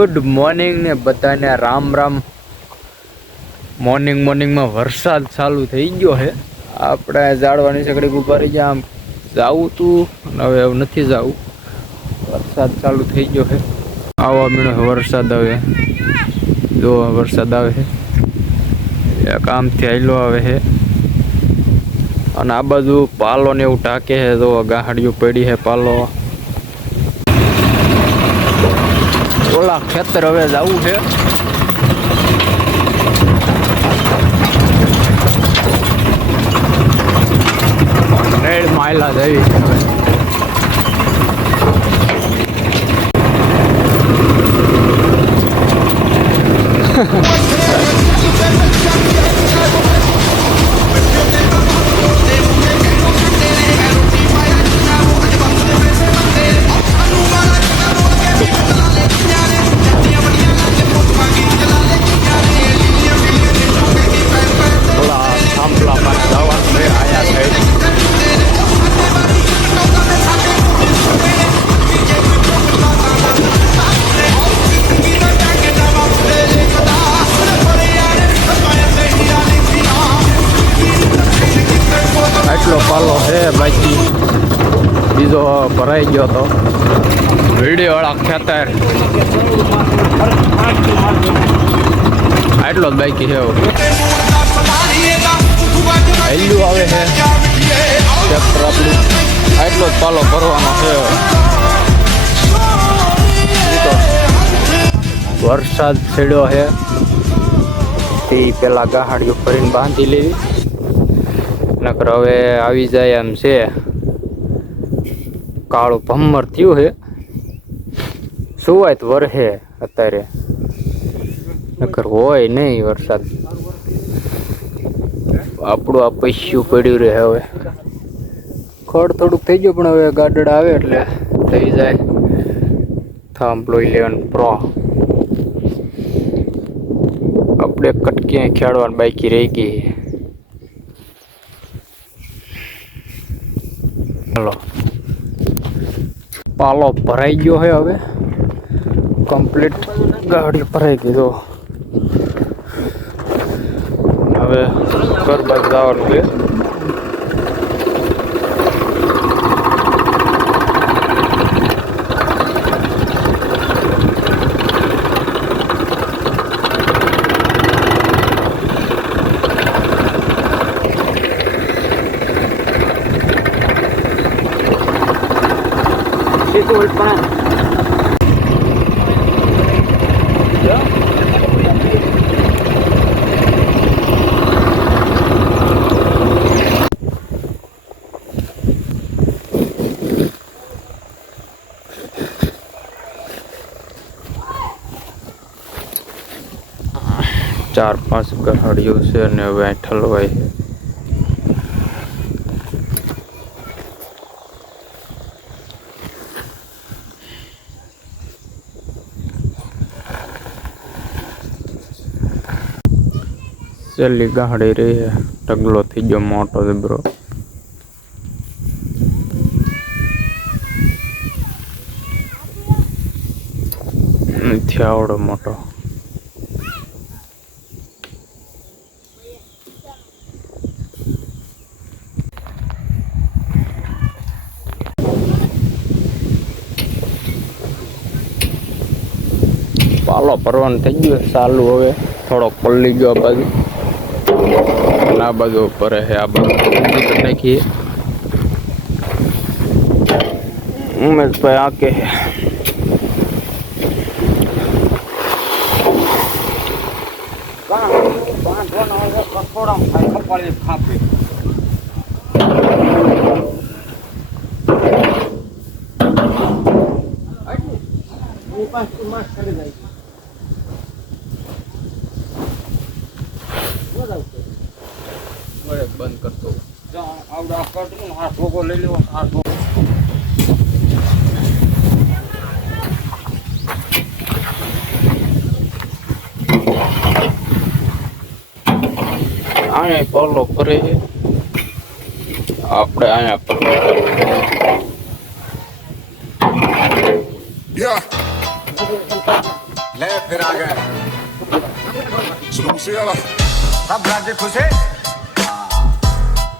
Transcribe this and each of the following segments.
Good morning ને બધાને Ram Ram. Morning મોર્નિંગમાં વરસાદ ચાલુ થઈ ગયો છે આપણે ઝાડવાની સગડી ઉભારી ગયા આમ જાવું તું હવે નથી જાવું વરસાદ ચાલુ થઈ ગયો છે આવો મીણો વરસાદ આવે જો વરસાદ આવે છે કામથી આયલો આવે છે અને આ બાજુ પાલો ને એવું ટાંકે છે તો ગાહડીઓ પડી છે પાલો. ઓલા ખેતર હવે જવું છે રેડ માયલા જવી છે પાલો છે બાકી. બીજો ભરાઈ ગયો તો. વીડિયો વાળા ખેતર. આટલો જ બાકી છે. હેલ્યું આવે છે ટ્રેક્ટર આપણું. આટલો જ પાલો ભરવાનો છે વરસાદ છેડ્યો છે તે પેલા ગાહાડીઓ ફરીને બાંધી લેવી. નકર હવે આવી જાય એમ છે. કાળું ભમ્મર થયું છે. સુવાય તો વરહે અત્યારે. નકર હોય નહીં વરસાદ. આપણું આ પૈસ્યું પડ્યું રહે હવે. ખડ થોડુંક થઈ ગયું, પણ હવે ગાડડ આવે એટલે થઈ જાય. થાંભલો ઇલેવન પ્રો આપણે કટકી ખેડવાની બાકી રહી ગઈ હલો. પાલો ભરાઈ ગયો છે હવે. કમ્પ્લીટ ગાડી ભરાઈ તો હવે ઘર બાજુ છે. ચાર પાંચ ગહાડીઓ છે અને હવે અહીં છેલ્લી ગાહડી રહી છે. ઢગલો થઈ ગયો મોટો જબરો નથી આવડો મોટો. પાલો ભરવાનું થઈ ગયો ચાલુ હવે થોડો પલ્લી ગયો આ બાજુ અને આ બાજુ ભરે છે આ બાજુ ઊંધી કરી નાખીએ ઉમેશભાઈ મળે બંધ કરતો. આવડા કરતું આ ઠોકો લઈ લેવો આ ઠોકો આને પગલો કરે આપણે અહીંયા પગલો લે ફિર આ सब राज्य खुशे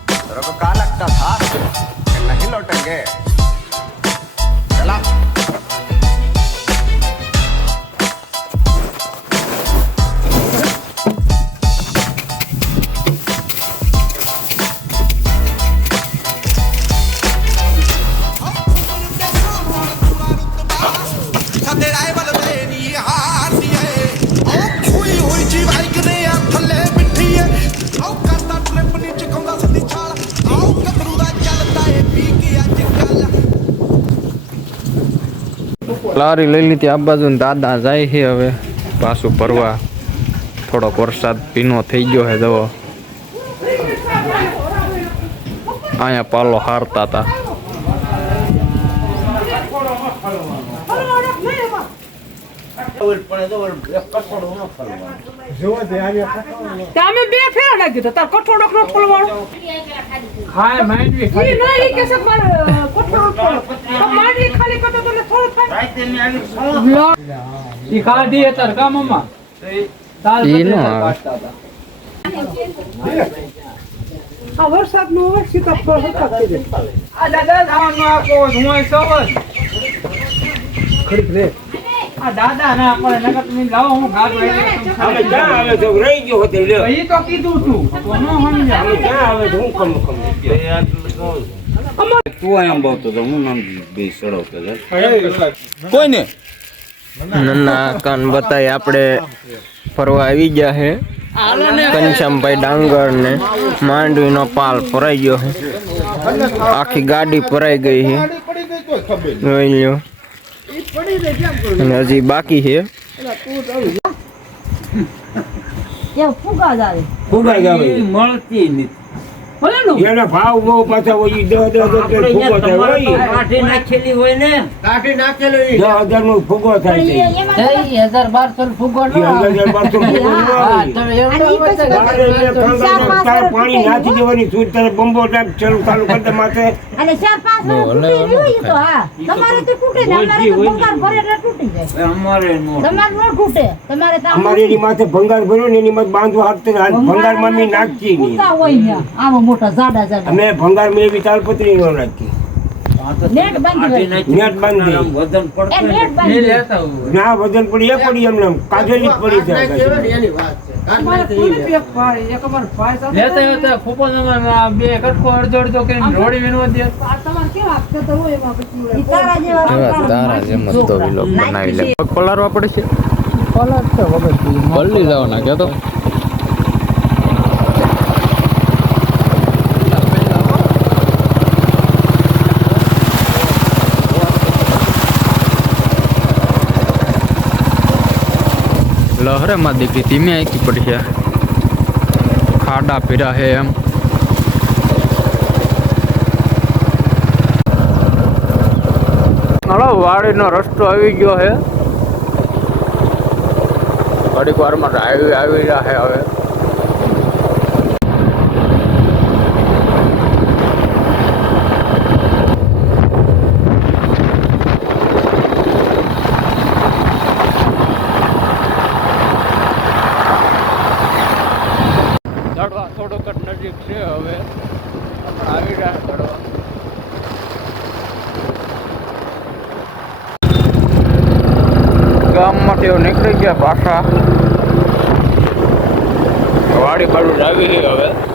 तेरे को कहा लगता था कि नहीं लौटेंगे લારી લઈ લીધી. આ બાજુ ને દાદા જાય છે હવે. પાછું ભરવા થોડોક વરસાદ ભીનો થઈ ગયો છે જવો અહીંયા પાલો હારતા હતા. તમે બે ફેર નાખ્યું તાર કઠોળ નો ફોલવાળો ખાય માંડવી નહીં કે છે વરસાદ નો દાદા ના પડે નગર તમે લાવો હું ગાડ ક્યાં આવે. છે રહી ગયો હતો લ્યો. એ તો કીધું તું. તો નો સમજ્યા. ક્યાં આવે હું કમ કમ તું આમ બાવતો હતો હું નામ બે સડવતો હતો કોઈને? નાના કાન બતાય આપણે ફરવા આવી ગયા હે. ઘનશ્યામભાઈ ડાંગર ને માંડવીનો પાલ ભરાઈ ગયો છે આખી ગાડી ભરાઈ ગઈ છે અને હજી બાકી છે મળતી નથી. એના ભાવ બહુ પાછા હોય દસ દસ હજાર ફુગો થાય હોય. કાઢી નાખેલી હોય ને? દસ હજાર નો ફુગો થાય છે. હજાર બારસો. હજાર બારસો પાણી નાખી દેવાની સૂટ બંબો ટાઈપ ચાલુ ચાલુ કરતા માથે. અને ચાર પાંચ વર્ષ તૂટી ગયું હોય તો હા. તમારે તો તૂટે અમારે તૂટી જાય. અમારે તમારે તૂટે. તમારે અમારે એની માથે ભંગાર ભર્યો ને એની માથે બાંધવા હાથ ભંગારમાં નાખી હોય આવા મોટા જાડા જાડા. અમે ભંગાર મે એવી તાલપત્રી નો રાખી. નેટ બંધ. નેટ બાંધી. વજન પડતું. ના વજન પડી એ પડી એમને એમ. કાજલી જ પડી જાય અમારો ભાઈ સાથે લેતા હોય તો આ બે કટકો અડધો અડધો કરીને રોડી વિનવા દે આ તમારે કેવા હાથ તો હોય એમાં પછી ઈ તારા જેવા એવા તારા જેમ જ તો વિલોગ બનાવી લે પગ પલારવા પડે છે પલ્લી જવાના કે તો લહરે માં દીકરી ધીમે આંકી પડી છે. ખાડા પીરા હે એમ. હલો વાડીનો રસ્તો આવી ગયો છે. થોડીક વારમાં આવી આવી રહ્યા છે હવે ચડવા થોડોક જ નજીક છે હવે આપણે આવી રહ્યા છે ચડવા ગામમાંથી નીકળી ગયા પાછા. વાડી બાજુ આવી હવે.